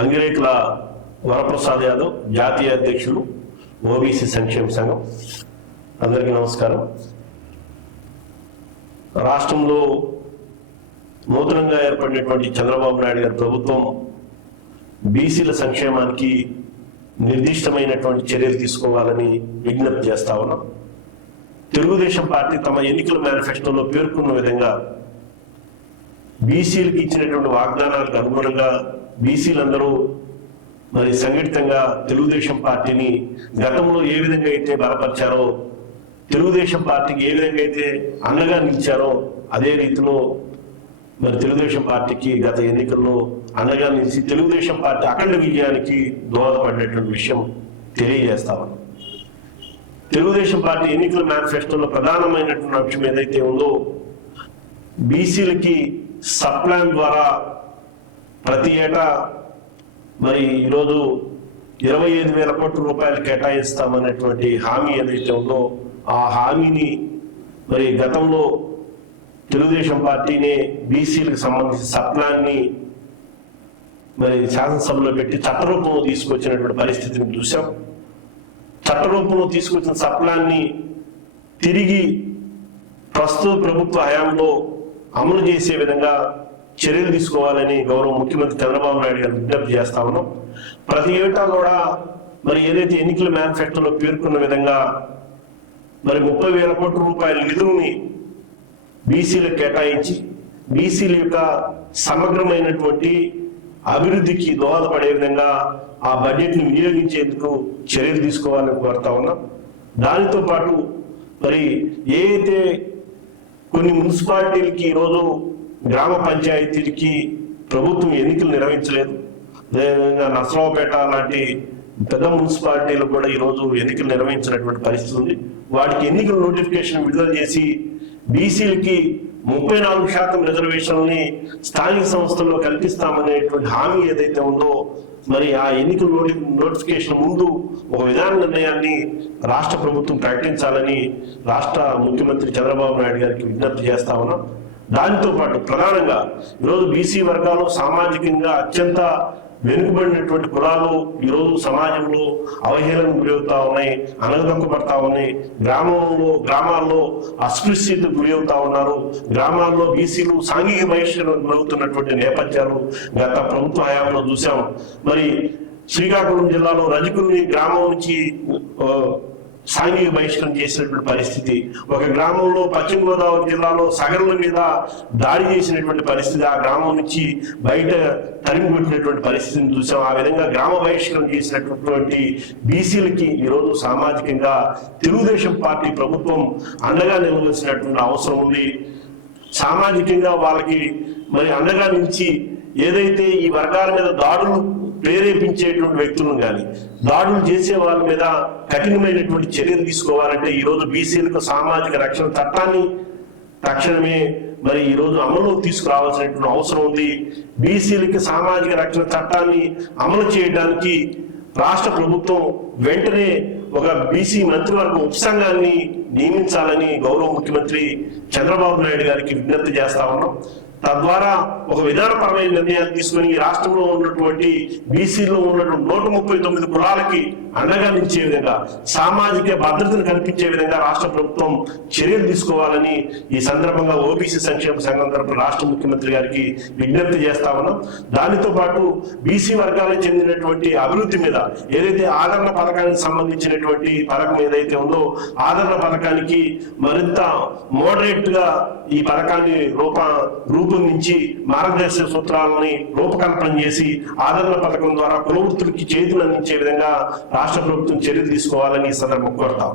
అంగిరేకుల వరప్రసాద్ యాదవ్ జాతీయ అధ్యక్షులు ఓబీసీ సంక్షేమ సంఘం. అందరికీ నమస్కారం. రాష్ట్రంలో నూతనంగా ఏర్పడినటువంటి చంద్రబాబు నాయుడు గారి ప్రభుత్వం బీసీల సంక్షేమానికి నిర్దిష్టమైనటువంటి చర్యలు తీసుకోవాలని విజ్ఞప్తి చేస్తా ఉన్నాం. తెలుగుదేశం పార్టీ తమ ఎన్నికల మేనిఫెస్టోలో పేర్కొన్న విధంగా బీసీలకు ఇచ్చినటువంటి వాగ్దానాలకు అనుగుణంగా బీసీలందరూ మరి సంఘటితంగా తెలుగుదేశం పార్టీని గతంలో ఏ విధంగా అయితే బలపరిచారో తెలుగుదేశం పార్టీకి ఏ విధంగా అయితే అండగా నిలిచారో అదే రీతిలో మరి తెలుగుదేశం పార్టీకి గత ఎన్నికల్లో అండగా నిలిచి తెలుగుదేశం పార్టీ అఖండ విజయానికి దోహదపడినటువంటి విషయం తెలియజేస్తామని తెలుగుదేశం పార్టీ ఎన్నికల మేనిఫెస్టోలో ప్రధానమైనటువంటి అంశం ఏదైతే ఉందో బీసీలకి సప్లాన్ ద్వారా ప్రతి ఏటా మరి ఈరోజు ఇరవై ఐదు వేల కోట్ల రూపాయలు కేటాయిస్తామనేటువంటి హామీ ఏదైతే ఉందో ఆ హామీని మరి గతంలో తెలుగుదేశం పార్టీనే బీసీలకు సంబంధించిన సప్లాన్ని మరి శాసనసభలో పెట్టి చట్టరూపంలో తీసుకొచ్చినటువంటి పరిస్థితిని చూసాం చట్టరూపంలో తీసుకొచ్చిన సప్లాన్ని తిరిగి ప్రస్తుత ప్రభుత్వ హయాంలో అమలు చేసే విధంగా చర్యలు తీసుకోవాలని గౌరవ ముఖ్యమంత్రి చంద్రబాబు నాయుడు గారు విజ్ఞప్తి చేస్తా ఉన్నాం. ప్రతి ఏటా కూడా మరి ఏదైతే ఎన్నికల మేనిఫెస్టోలో పేర్కొన్న విధంగా మరి ముప్పై వేల కోట్ల రూపాయల నిధుల్ని బీసీలకు కేటాయించి బీసీల యొక్క సమగ్రమైనటువంటి అభివృద్ధికి దోహదపడే విధంగా ఆ బడ్జెట్ని వినియోగించేందుకు చర్యలు తీసుకోవాలని కోరుతా ఉన్నాం. దానితో పాటు మరి ఏ అయితే కొన్ని మున్సిపాలిటీలకి ఈరోజు గ్రామ పంచాయతీలకి ప్రభుత్వం ఎన్నికలు నిర్వహించలేదు. అదేవిధంగా నర్సరావుపేట లాంటి పెద్ద మున్సిపాలిటీలు కూడా ఈరోజు ఎన్నికలు నిర్వహించినటువంటి పరిస్థితి ఉంది. వాటికి ఎన్నికల నోటిఫికేషన్ విడుదల చేసి బీసీలకి ముప్పై నాలుగు శాతం రిజర్వేషన్ని స్థానిక సంస్థల్లో కల్పిస్తామనేటువంటి హామీ ఏదైతే ఉందో మరి ఆ ఎన్నికల నోటి నోటిఫికేషన్ ముందు ఒక విధాన నిర్ణయాన్ని రాష్ట్ర ప్రభుత్వం ప్రకటించాలని రాష్ట్ర ముఖ్యమంత్రి చంద్రబాబు నాయుడు గారికి విజ్ఞప్తి చేస్తా ఉన్నాం. దానితో పాటు ప్రధానంగా ఈరోజు బీసీ వర్గాలు సామాజికంగా అత్యంత వెనుకబడినటువంటి కులాలు ఈరోజు సమాజంలో అవహేళన గురవుతా ఉన్నాయి అనగదొక్కబడతా ఉన్నాయి. గ్రామంలో గ్రామాల్లో అస్పృశ్యతకు గురి ఉన్నారు. గ్రామాల్లో బీసీలు సాంఘిక బహిష్కరణ గురవుతున్నటువంటి నేపథ్యాలు గత ప్రభుత్వ హయాంలో చూసాం మరి శ్రీకాకుళం జిల్లాలో రజకుని గ్రామం నుంచి సాంఘిక బహిష్కరణ చేసినటువంటి పరిస్థితి ఒక గ్రామంలో పశ్చిమ గోదావరి జిల్లాలో సగరుల మీద దాడి చేసినటువంటి పరిస్థితి ఆ గ్రామం నుంచి బయట తరిమిపెట్టినటువంటి పరిస్థితిని చూసాం. ఆ విధంగా గ్రామ బహిష్కరణ చేసినటువంటి బీసీలకి ఈరోజు సామాజికంగా తెలుగుదేశం పార్టీ ప్రభుత్వం అండగా నిలవలసినటువంటి అవసరం ఉంది. సామాజికంగా వాళ్ళకి మరి అండగా నిలిచి ఏదైతే ఈ వర్గాల మీద దాడులు ప్రేరేపించేటువంటి వ్యక్తులను కానీ దాడులు చేసే వాళ్ళ మీద కఠినమైనటువంటి చర్యలు తీసుకోవాలంటే ఈరోజు బీసీలకు సామాజిక రక్షణ చట్టాన్ని తక్షణమే మరి ఈరోజు అమలులోకి తీసుకురావాల్సినటువంటి అవసరం ఉంది. బీసీలకి సామాజిక రక్షణ చట్టాన్ని అమలు చేయడానికి రాష్ట్ర ప్రభుత్వం వెంటనే ఒక బీసీ మంత్రివర్గ ఉపసంఘాన్ని నియమించాలని గౌరవ ముఖ్యమంత్రి చంద్రబాబు నాయుడు గారికి విజ్ఞప్తి చేస్తా ఉన్నాం. తద్వారా ఒక విధానపరమైన నిర్ణయాలు తీసుకుని రాష్ట్రంలో ఉన్నటువంటి బీసీలో ఉన్నటువంటి నూట ముప్పై తొమ్మిది కులాలకి అండగా నిలిచే విధంగా సామాజిక భద్రతను కల్పించే విధంగా రాష్ట్ర ప్రభుత్వం చర్యలు తీసుకోవాలని ఈ సందర్భంగా ఓబీసీ సంక్షేమ సంఘం తరపున రాష్ట్ర ముఖ్యమంత్రి గారికి విజ్ఞప్తి చేస్తా ఉన్నాం. దానితో పాటు బీసీ వర్గాలకు చెందినటువంటి అభివృద్ధి మీద ఏదైతే ఆదరణ పథకానికి సంబంధించినటువంటి పథకం ఏదైతే ఉందో ఆదరణ పథకానికి మరింత మోడరేట్గా ఈ పథకాన్ని రూప రూపొందించి మార్గదర్శక సూత్రాలని రూపకల్పన చేసి ఆదరణ పథకం ద్వారా కులవృత్తులకి చేతులు అందించే విధంగా రాష్ట్ర ప్రభుత్వం చర్య తీసుకోవాలని ఈ సందర్భం కోరుతాం.